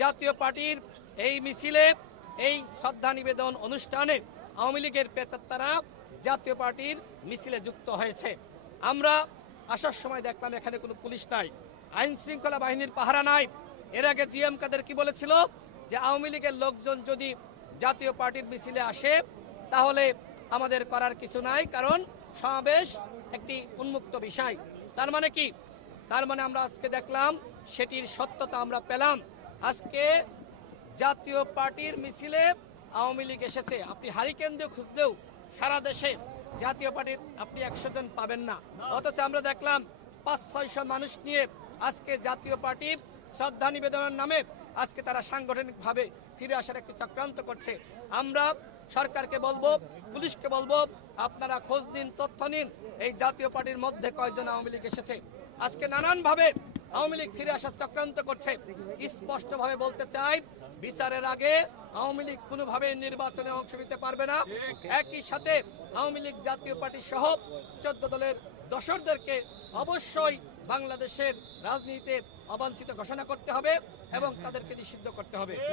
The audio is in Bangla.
জাতীয় পার্টির এই মিছিলে, এই শ্রদ্ধা নিবেদন অনুষ্ঠানে আওয়ামী লীগের প্রেতাত্মারা জাতীয় পার্টির মিছিলে যুক্ত হয়েছে। আমরা আসার সময় দেখলাম এখানে কোনো পুলিশ নাই, আইন শৃঙ্খলা বাহিনীর পাহারা নাই। এর আগে জিএম কাদের কি বলেছিল যে আওয়ামী লীগের লোকজন যদি জাতীয় পার্টির মিছিলে আসে তাহলে আমাদের করার কিছু নাই, কারণ সমাবেশ একটি উন্মুক্ত বিষয়। তার মানে কি? তার মানে আমরা আজকে দেখলাম সেটির সত্যতা আমরা পেলাম। আজকে জাতীয় পার্টির মিছিলে আওয়ামী লীগ এসেছে। আপনি হারিকেন দিয়ে খুঁজলেও সারা দেশে জাতীয় পার্টির আপনি 100 জন পাবেন না। অথচ আমরা দেখলাম 500-600 মানুষ নিয়ে আজকে জাতীয় পার্টি শ্রদ্ধা নিবেদনের নামে আজকে তারা সাংগঠনিকভাবে ফিরে আসার একটি চক্রান্ত করছে। আমরা সরকারকে বলবো, পুলিশকে বলবো, আপনারা খোঁজ নিন, তথ্য নিন, এই জাতীয় পার্টির মধ্যে কয়জন আওয়ামী লীগ এসেছে। আজকে নানানভাবে আওয়ামী লীগ ফিরে আসার চক্রান্ত করছে। স্পষ্টভাবে বলতে চাই, বিচারের আগে আওয়ামী লীগ কোনোভাবে নির্বাচনে অংশ নিতে পারবে না। একই সাথে আওয়ামী লীগ জাতীয় পার্টি সহ 14 দলের দোসরদেরকে অবশ্যই বাংলাদেশের রাজনীতিতে অবাঞ্ছিত ঘোষণা করতে হবে এবং তাদেরকে নিষিদ্ধ করতে হবে।